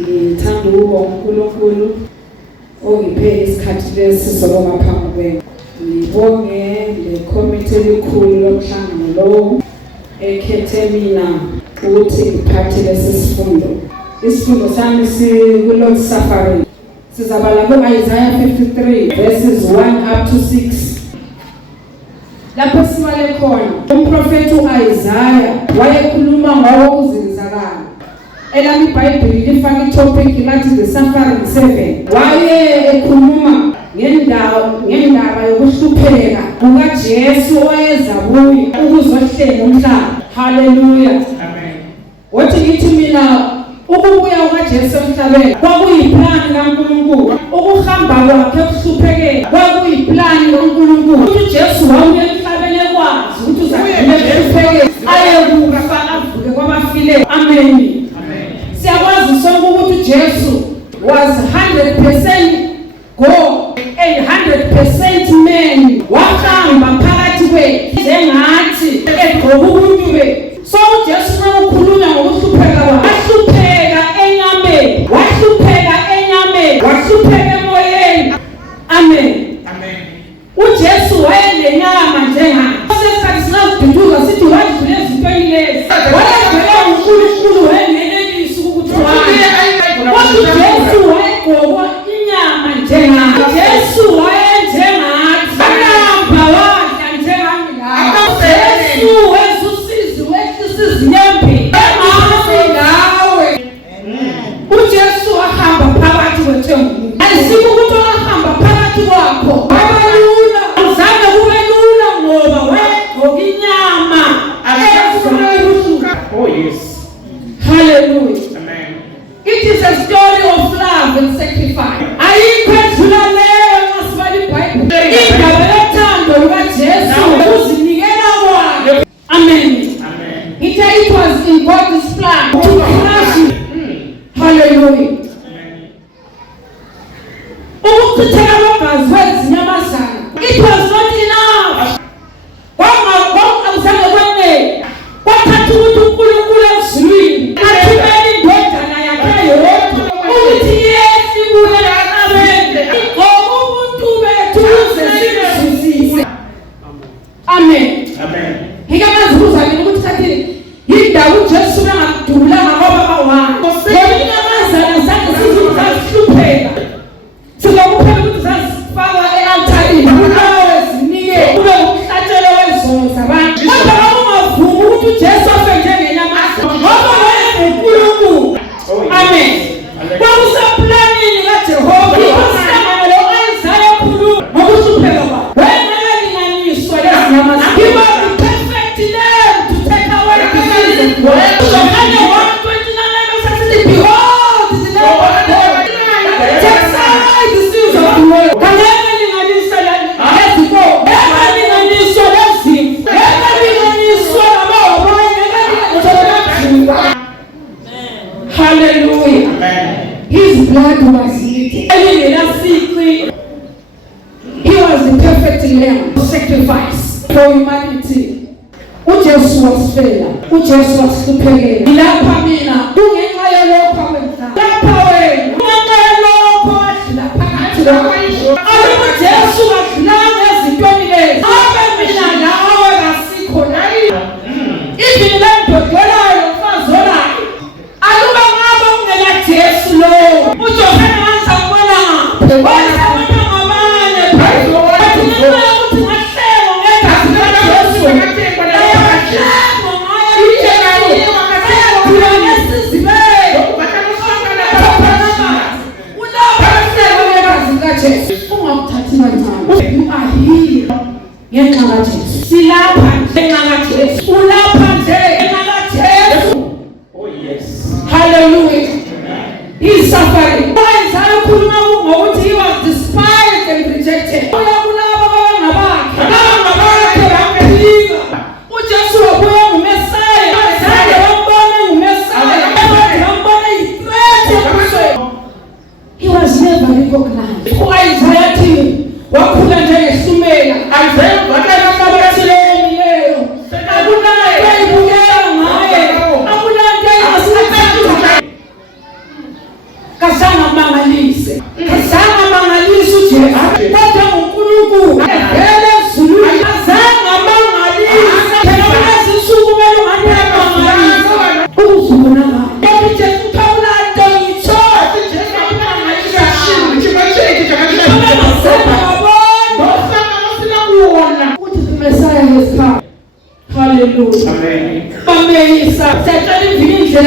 Ngithanda ukubonga uNkulunkulu ongiphe isikhathi lesi sokuma phambi kwenu. Ngibonge le committee elikhulu lomhlangano lo ekhethe mina ukuthi ngiphathe lesi sifundo. Isifundo sami sikulolu safari. Sizabala ku-Isaiah 53 verses 1 up to 6. Lapho simale khona umprofeti uIsaiah wayekhuluma ngokuzenzakala. Elami iBhayibheli lifaka itopic lathi the suffering 7. Waye ekhuluma ngendaba yokuhlupheka kukaJesu oyezabuye ukuzohlenga umhlaba. Hallelujah. Amen. Wathi ngithi mina ukubuya kukaJesu emhlabeni kwakuyiplan kaNkulunkulu. Ukuhamba kwakhe kuhluphekela kwakuyiplan kaNkulunkulu. Ukuthi Jesu wabuya emhlabeni ekwazi ukuthi uzahluphekela ayekufa avuke kwabafile. Amen. Siyakwazi sonke ukuthi Jesu was 100% God and 100% man. Wahamba phakathi kwethu njengathi egqoka ubuntu bethu. So Jesu ukhuluma ngokuhlupheka kwakhe. Wahlupheka enyameni, wahlupheka emoyeni. Amen. Amen. uJesu wayenenyama njengathi. Sesikhathi sinaziduduza sithi wadlule ezintweni lezi. Wayevela uNkulunkulu wengenelisi ukuthi Jesu wayegqoka inyama njengathi. Jesu wayenjengathi. Alamba wadla njengami lawe. Jesu wezusizi wehlisa inyembezi. Emami ngawe. uJesu wahamba phakathi kwethu. Ayisibo ukuthi wahamba phakathi kwakho. Abalula. Uzange kube lula ngoba wayegqoka inyama. Oh yes. Hallelujah. Amen. It is a story of love and sacrifice. Ayikho leyo ngasibala iBhayibheli. Indaba yothando lukaJesu ukuzinikela kwakhe. Amen. Amen. It was in God's plan to crush you. Hallelujah. Amen. Ukuchitheka kwegazi wezinyamazana. It was not enough. Kwangazange kwenele. Kwathatha ukuthi uNkulunkulu ezulwini athumele indodana yakhe yodwa ukuthi yesi ibuye enabende ngoba ubuntu bethu buzesizwisise. Amen. Amen. Ngiyamazibuza mina ukuthi kathini yindawo uJesu bengadulanga ngoba bawani. Inyamazana zakhe sizihlupheka. Sizokuphela ukuthi zasifakwa e-altareni kulawe zinike kube umhlatshelo wezono zabantu. Kodwa ungavumi ukuthi uJesu afe njengenyamazana ngoba wayenguNkulunkulu. Amen. Kwakuseplanini kaJehova. Ikhosana lo Isaiah ekhuluma ngokuhlupheka kwakhe. Wayengalinganiswa lezi nyamazana. He was the perfect lamb to take away the sins of the world. Uzokanye 1:29 sathi behold the Lamb of God. Takes away the sins of the world. Kangalinganiswa lezifo. Kangalinganiswa lezifo. Kangalinganiswa nabahoboyi. Kangalinganiswa. Hallelujah. Amen. His blood was needed. He was the perfect lamb sacrifice for humanity. uJesu wasifela. uJesu wasihluphekela. Lapha mina kungenxa yalokho akwenzayo. Lapha wena kungenxa yalokho wadlula phakathi kwakho. uJesu wadlulanga ezintweni lezi. Abe mina nawe kasikho la. Even le ndodolayo mfazi olayo. Aluba ngaba ungela Jesu lo. UJohane wazabona ngaphi? Wazabona ngabanye phezulu. Ukuthi ngahlelo ngegazi likaJesu. Ungakuthathi kancane. You are here ngenxa kaJesu. Silapha ngenxa kaJesu. Ulapha nje ngenxa kaJesu. Oh yes. Hallelujah. He's suffering. Isaiah ukhuluma ngokuthi he was despised and rejected. Kulabo abangabakhe. Abangabakhe bamphika. uJesu wabuya nguMesaya. Zange bambone nguMesaya. Bambone i-threat ebusweni. He was never recognized. uIsaiah athi wakhula njengehlumela. Isaiah wakala kabathileni leyo. Akunayo ayibukela ngaye. Akunayo ayibukela.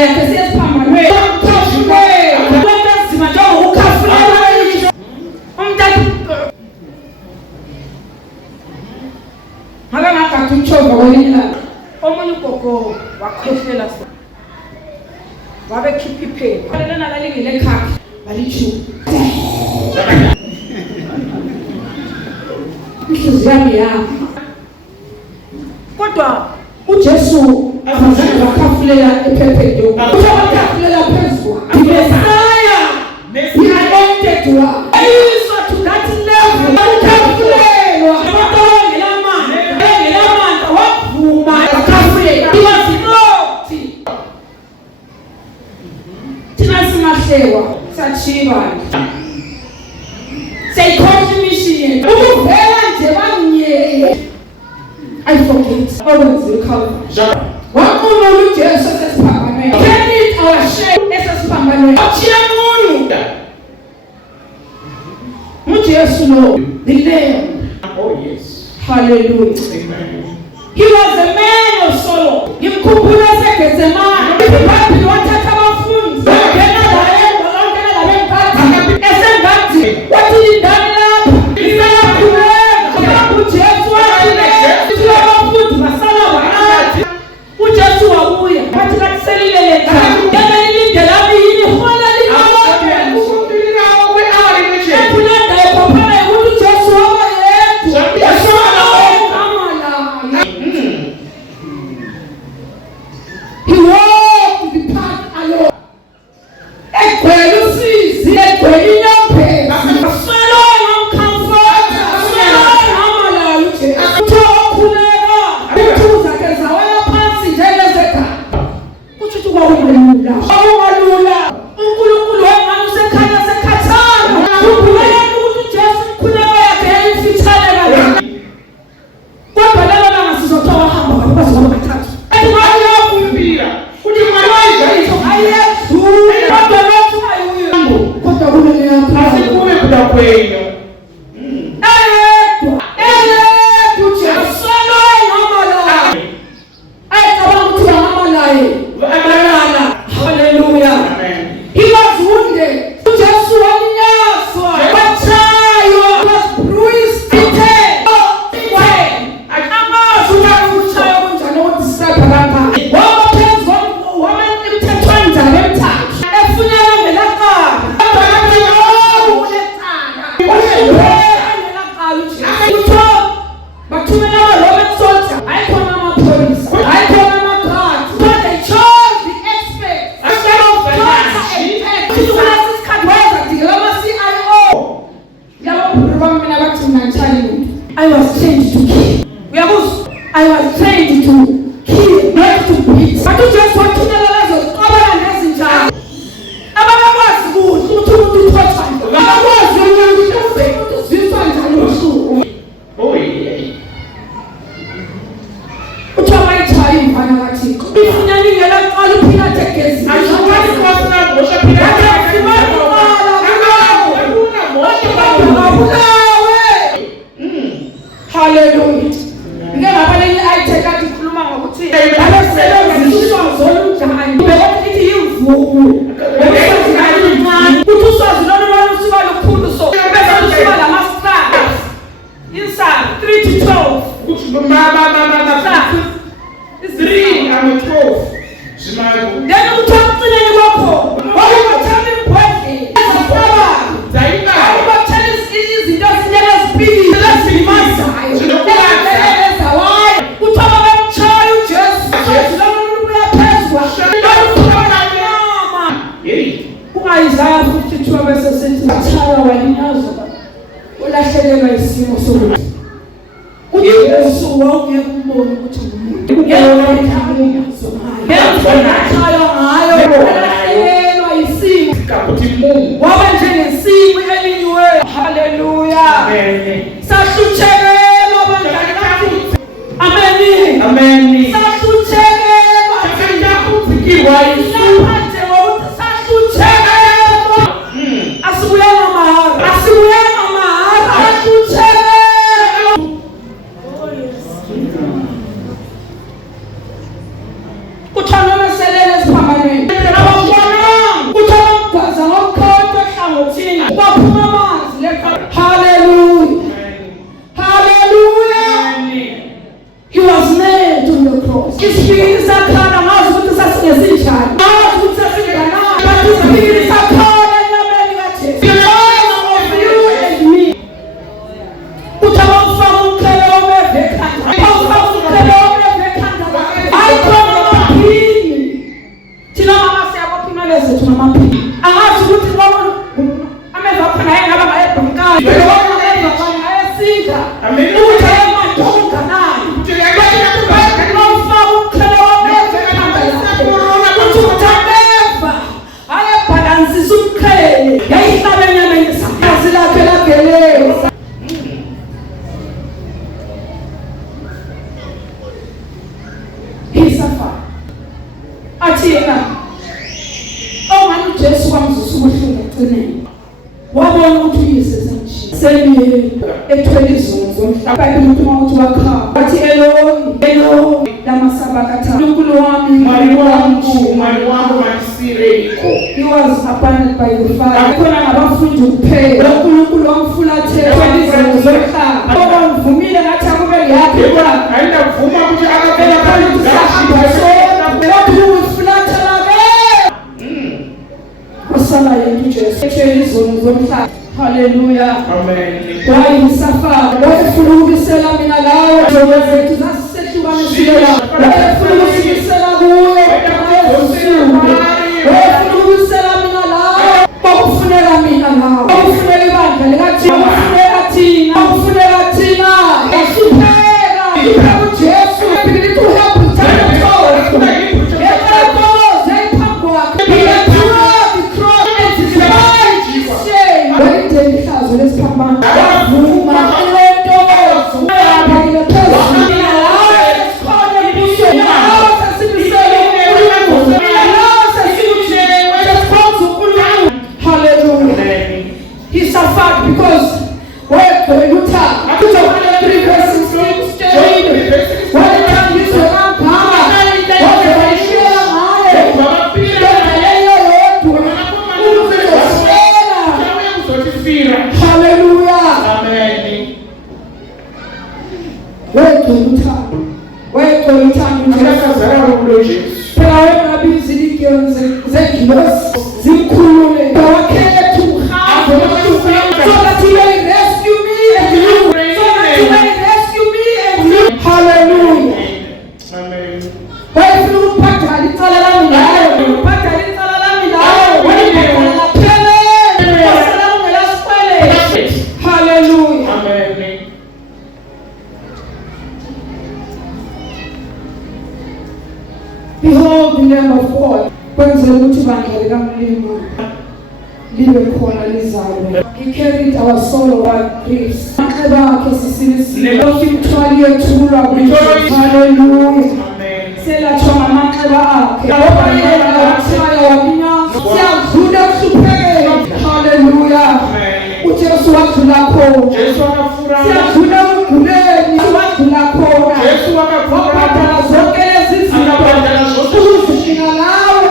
yakhe siyesiphambanweni ukhafulela kwenzima njengokukhafulela umntana ngakangagathi umtshova kwelinye ilanga omunye ugogo wakhohlela wabe khipha iphepha lena lalingile ekhaya balithuka inhliziyo yami kodwa uJesu akazange wakhafulela ephepheni wakhafulela phezulu Messiah anointed one to that level ukhafulelwa ngelamandla wavuma akhafulela thina simahlewa sachiba sayikhohle imishini ukuvela nje bangiyeke I forget always recover wakhona uJesu sesiphambanweni can it our shame esesiphambanweni achiya umuntu uJesu lo the Lamb. Oh yes. Hallelujah. Amen. He was a man of sorrow. Ngimkhumbula eseGetsemane iBhayibheli wathatha abafundi wangena laye esengathi wathi indani lapha iseyakhuleka uJesu wathi abafundi basala banathi uJesu wabuya wathi kathi selilele njani yalilindela yini hola I was trained to kill. I was trained to kill, not to beat. But you just want to know the cover and dressing child. I was good to touch my Oh yeah. Utawai child fanati. Ifunyani ngela kalu pina tekesi. Ashwani kwa sana mosha pina. Hallelujah. Ngababale ayitheka ukukhuluma ngokuthi abasebenzi zolunjani beyithi yivuku. Uthusazi noma usiba lokhulu so bese usiba lamastra. Inside 3 to 12. Kuthi mama 3 and 12. Zimayo. Then uthathile kwakho. Wakuthanda imphohle. Ezafaba. Zayika. Wakuthanda izinto ezinyela zibili lesimazayo. Isaiah 52 verse 6 Machaya walinazo ulahlekelwa isimo sokuthi uJesu wawungekubona ukuthi umuntu ulahlekelwa isimo Kakuthi Mungu waba njengesimo elinyiweyo. Hallelujah. Amen. Sahlutshekelwa abantwana bathi amen. Amen. Sahlutshekelwa Sahlutshekelwa lapha ngokuthi sahlutshekelwa asibuyanga mahara sahlutshekelwa. Kuthana maselele esiphambanweni ekugcineni wabona ukuthi uyise semshini ethwele izunzo mhlawumbe umuntu mawuthi wakha wathi Eloi lama sabakatha uNkulunkulu wami Mwali wangu manisireko. He was abandoned by the Father. Khona ngabafundi kuphela uNkulunkulu wamfulathela izunzo zomhlaba ngoba mvumile ngathi akube yakhe Yebo ayindavuma ukuthi akabela phansi wathi ufulathela ke kusala yethu Jesu ethwele izunzo zomhlaba. Hallelujah. Amen. Wayisafa wayefuna ukubisela mina lawo zethu zasihlukanisile wayefuna ukubisela kuyo wayefuna ukubisela mina lawo bakufunela mina lawo bakufunela ibandla likaThixo bakufunela thina bakufunela thina yahlupheka uJesu beginning to help us lesiphambano wavuma lento wabhekile phezulu hallelujah. He suffered because when you talk 3 verses zikhulule bawakhetha uhambo so that he may rescue me and you, so that he may rescue me and you. Hallelujah. Amen. Wayefuna ukuphatha icala lami layo ukuphatha icala lami layo wayibhekana phelele wasala ungelasikwele. Hallelujah. Amen. Behold the Lamb of God. Kwenzela ukuthi ibandla likaMlima libe khona lizalwe. He carried our soul, our griefs. Manxeba akhe sisibisile simthwali yethulwa kwethu. Hallelujah. Selatshwa ngamanxeba akhe. Ngoba yena wathaya waminyanga. Siyadlula kuhluphekeni. Hallelujah. uJesu wadlula khona.